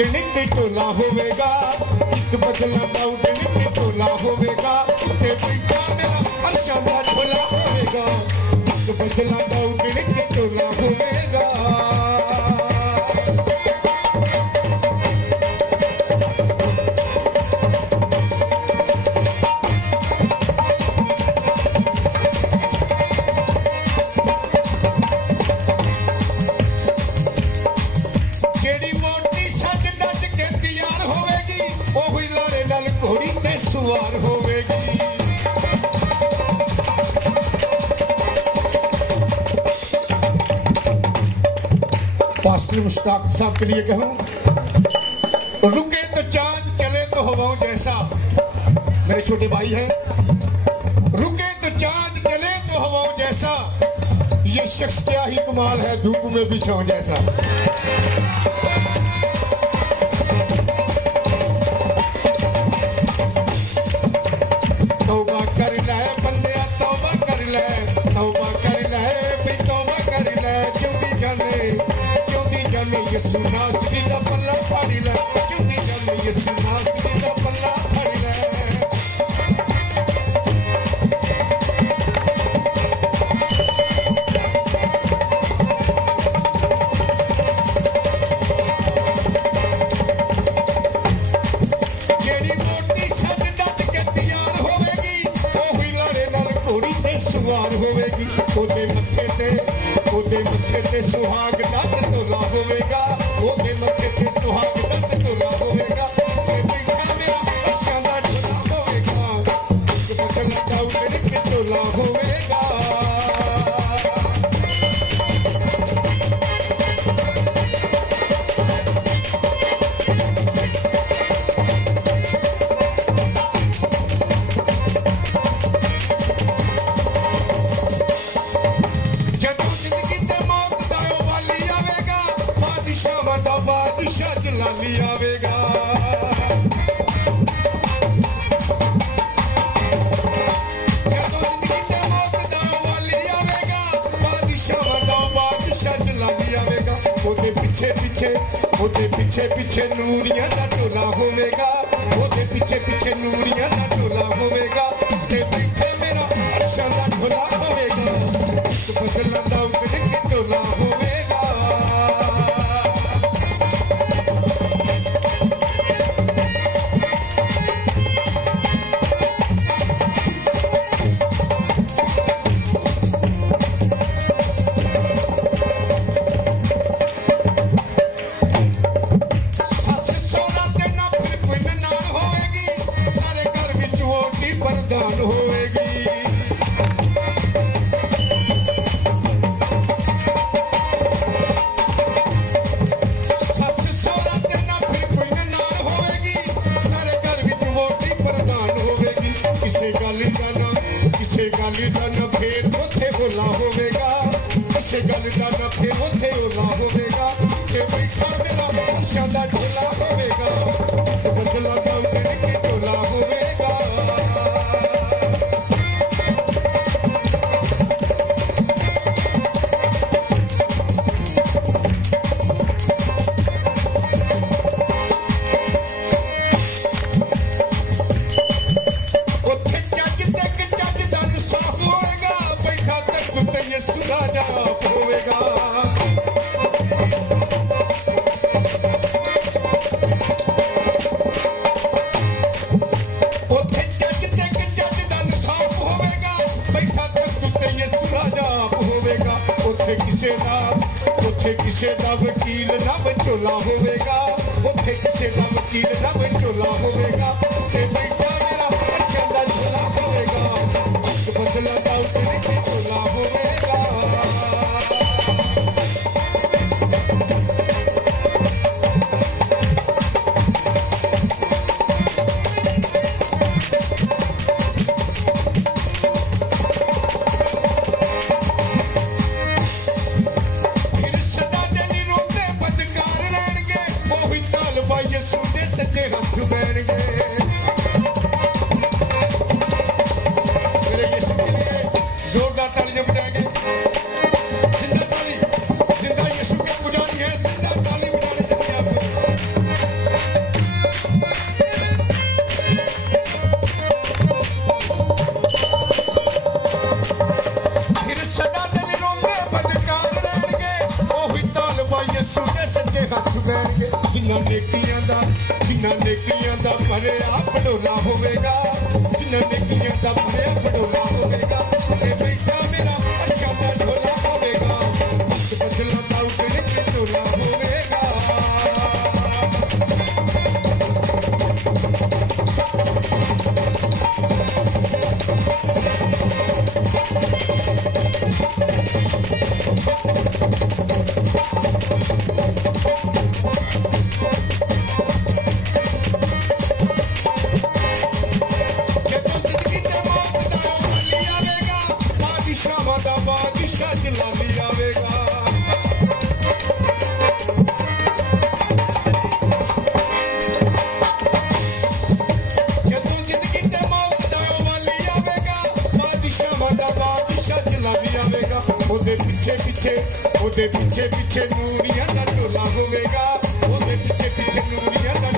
उठने ते टोला होवेगा, एक बदला दा उठने ते टोला होवेगा, ते बैठा मेरा अर्शां दा ढोला होवेगा, एक बदला दा उठने ते टोला होवेगा। पास्टर मुश्ताक साहब के लिए कहूं, रुके तो चांद चले तो हवाओं जैसा, मेरे छोटे भाई हैं, रुके तो चांद चले तो हवाओं जैसा, ये शख्स क्या ही कमाल है धूप में भी छांव जैसा। तौबा कर ले बंदिया तौबा कर ले, तौबा कर ले भाई तौबा कर ले, क्यों दी जाने यसु नासरी दा पल्ला फाड़ी ले, क्यों दी जाने यसु नासरी दा पल्ला फाड़ी ले। जेड़ी मोटी सद दत के तैयार होवेगी, ओही लाड़े नाल घोड़ी ते सवार होवेगी, ओदे मत्थे ते सुहाग दत तोला होवेगा, ओदे मत्थे ते सुहाग दत तोला होवेगा, ते बैठा मेरा अर्शां दा ढोला होवेगा, एक बदला दा उठने ते टोला होवेगा। बादशाह जलाली आवेगा, जदों जिंदगी ते मौत दा वाली आवेगा, बादशाह जलाली आवेगा, ओदे पिछे नूरियां दा टोला होवेगा, ओदे पिछे नूरियां दा टोला होवेगा, ते बैठे मेरा अर्शां दा ढोला होवेगा, एक बदला दा उठने ते टोला होवेगा। किसे गल दा न फेर उथे होला होवेगा, किसे गल दा न फेर उथे होला होवेगा, ते बैठा मेरा अर्शां दा ढोला होवेगा, बदला दा उठने ते टोला होवेगा। किसे दा वकील ना विचोला होवेगा, उथे किसे दा वकील ना विचोला होवेगा, ते बैठा मेरा अर्शां दा ढोला होवेगा, एक बदला दा उठने ते टोला होवेगा। सच्चे हाथ बैठ गए मेरे यीशु के लिए जोरदार तालियां बजाएंगे। जिन्ना नेकियां दा भरिया भडोला होवेगा, जिन्ना नेकियां दा भरिया भडोला होवेगा, ते बैठा मेरा अच्छा दा ढोला होवेगा, बदला दा उठने के ढोला होवेगा। बादशाह जलाली आवेगा, जदों जिंदगी ते मौत दा वाली आवेगा, बादशाह जलाली आवेगा, ओदे पीछे पीछे नूरियां दा टोला होवेगा, ओदे पीछे नूरियां दा